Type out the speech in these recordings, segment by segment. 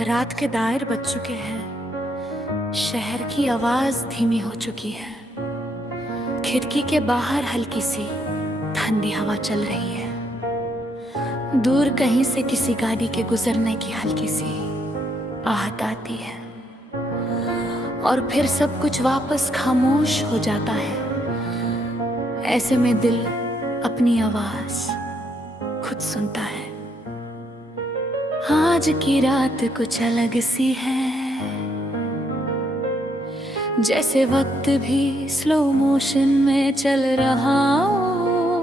रात के दायर बज चुके हैं, शहर की आवाज धीमी हो चुकी है। खिड़की के बाहर हल्की सी ठंडी हवा चल रही है। दूर कहीं से किसी गाड़ी के गुजरने की हल्की सी आहट आती है और फिर सब कुछ वापस खामोश हो जाता है। ऐसे में दिल अपनी आवाज खुद सुनता है। आज की रात कुछ अलग सी है, जैसे वक्त भी स्लो मोशन में चल रहा हो।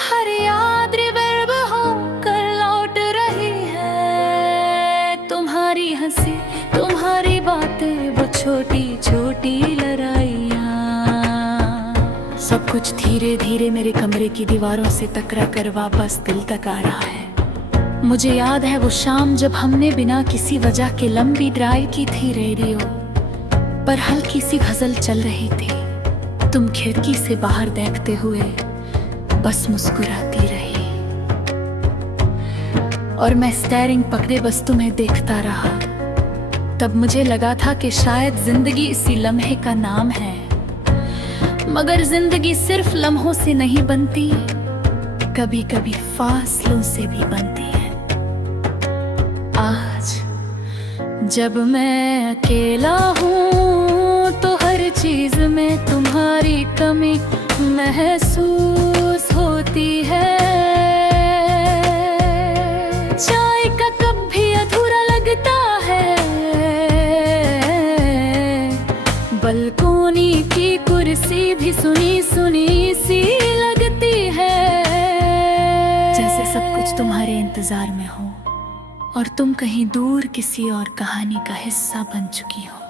हर याद रिवर्ब होकर लौट रही है। तुम्हारी हंसी, तुम्हारी बातें, वो छोटी छोटी लड़ाइयाँ, सब कुछ धीरे धीरे मेरे कमरे की दीवारों से टकरा कर वापस दिल तक आ रहा है। मुझे याद है वो शाम जब हमने बिना किसी वजह के लंबी ड्राइव की थी। रेडियो पर हल्की सी गजल चल रही थी। तुम खिड़की से बाहर देखते हुए बस मुस्कुराती रही और मैं स्टेयरिंग पकड़े बस तुम्हें देखता रहा। तब मुझे लगा था कि शायद जिंदगी इसी लम्हे का नाम है, मगर जिंदगी सिर्फ लम्हों से नहीं बनती, कभी कभी फासलों से भी बनती है। आज जब मैं अकेला हूँ तो हर चीज में तुम्हारी कमी महसूस होती है। चाय का कप भी अधूरा लगता है, बलकोनी की कुर्सी भी सुनी सुनी सी लगती है। जैसे सब कुछ तुम्हारे इंतजार में हो और तुम कहीं दूर किसी और कहानी का हिस्सा बन चुकी हो।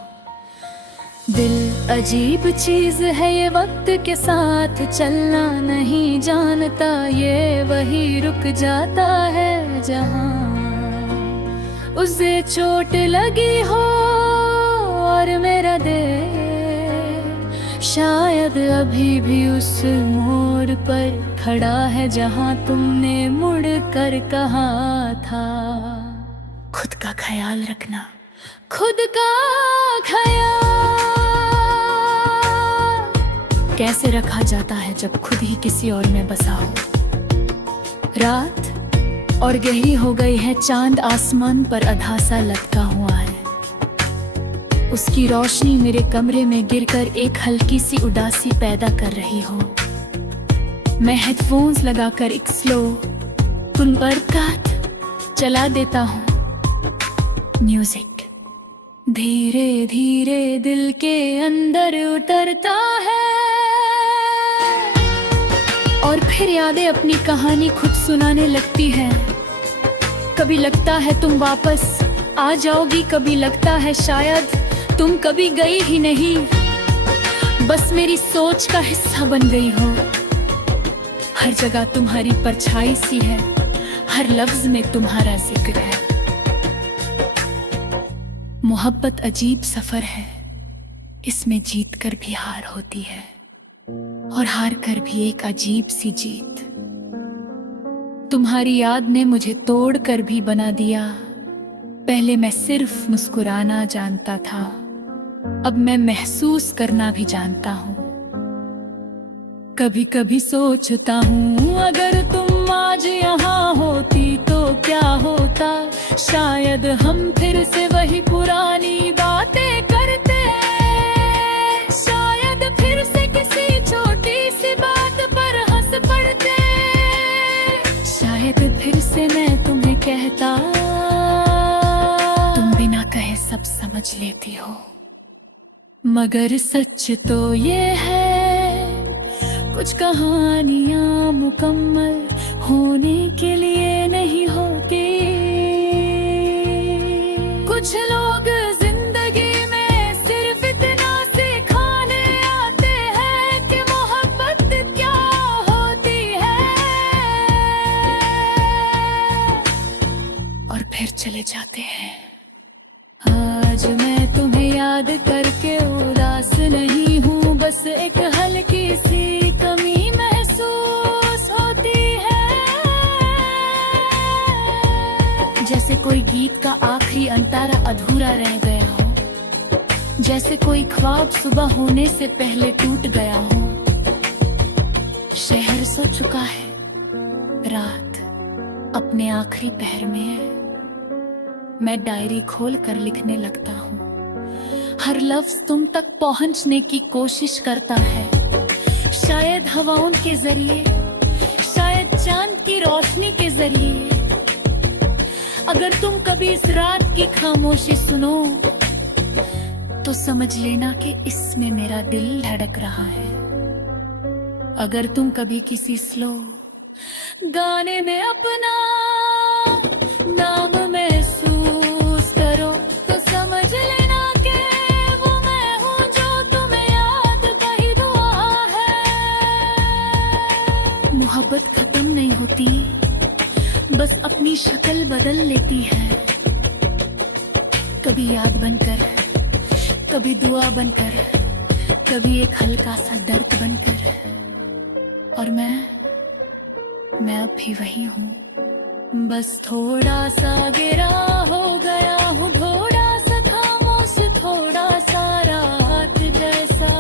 दिल अजीब चीज है, ये वक्त के साथ चलना नहीं जानता। ये वही रुक जाता है जहां उसे चोट लगी हो, और मेरा दिल शायद अभी भी उस मोड़ पर खड़ा है जहां तुमने मुड़ कर कहा था, खुद का ख्याल रखना, खुद का ख्याल। कैसे रखा जाता है जब खुद ही किसी और में बसा हो। रात और गहरी हो गई है, चांद आसमान पर आधा सा लटका हुआ है। उसकी रोशनी मेरे कमरे में गिरकर एक हल्की सी उदासी पैदा कर रही हो। मैं हेडफोन्स लगाकर एक स्लो धुन पर चला देता हूँ। म्यूजिक धीरे धीरे दिल के अंदर उतरता है और फिर यादें अपनी कहानी खुद सुनाने लगती है। कभी लगता है तुम वापस आ जाओगी, कभी लगता है शायद तुम कभी गई ही नहीं, बस मेरी सोच का हिस्सा बन गई हो। हर जगह तुम्हारी परछाई सी है, हर लफ्ज में तुम्हारा जिक्र है। मोहब्बत अजीब सफर है, इसमें जीत कर भी हार होती है और हार कर भी एक अजीब सी जीत। तुम्हारी याद ने मुझे तोड़ कर भी बना दिया। पहले मैं सिर्फ मुस्कुराना जानता था, अब मैं महसूस करना भी जानता हूँ। कभी कभी सोचता हूँ अगर तुम आज यहाँ होती तो क्या होता। शायद हम फिर से वही पुरानी बातें करते, शायद फिर से किसी छोटी सी बात पर हंस पड़ते, शायद फिर से मैं तुम्हें कहता, तुम बिना कहे सब समझ लेती हो। मगर सच तो ये है, कुछ कहानियां मुकम्मल होने के लिए नहीं होती। कुछ लोग जिंदगी में सिर्फ इतना सिखाने आते हैं कि मोहब्बत क्या होती है, और फिर चले जाते हैं। आज मैं तुम्हें याद करके उदास नहीं हूँ, बस एक हल्की सी कमी महसूस होती है। जैसे जैसे कोई गीत का आखिरी अंतारा अधूरा रह गया हो, जैसे कोई ख्वाब सुबह होने से पहले टूट गया हो। शहर सो चुका है, रात अपने आखिरी पहर में है। मैं डायरी खोल कर लिखने लगता हूँ, हर लफ्ज तुम तक पहुंचने की कोशिश करता है। शायद हवाओं के जरिए, शायद चांद की रोशनी के जरिए। अगर तुम कभी इस रात की खामोशी सुनो तो समझ लेना कि इसमें मेरा दिल धड़क रहा है। अगर तुम कभी किसी स्लो गाने में अपना नाम महसूस करो तो समझ लेना कि वो मैं हूँ जो तुम्हें याद का ही दुआ है। मोहब्बत खत्म नहीं होती, बस अपनी शक्ल बदल लेती है। कभी याद बनकर, कभी दुआ बनकर, कभी एक हल्का सा दर्द बनकर। और मैं अब भी वही हूँ, बस थोड़ा सा गिरा हो गया हूँ, थोड़ा सा खामोश, थोड़ा सा रात जैसा।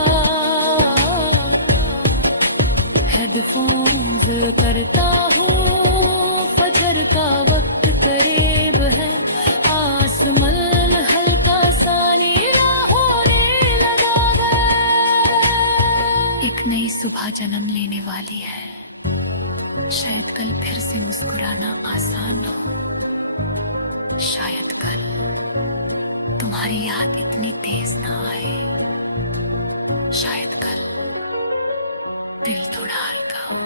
हेडफोन्स करता हूँ, फजर का वक्त करीब है, आसमान हल्का सा नीला होने लगा है। एक नई सुबह जन्म लेने वाली है, शायद कल फिर से मुस्कुराना आसान हो। शायद कल तुम्हारी याद इतनी तेज ना आए। शायद कल दिल थोड़ा हल्का हो।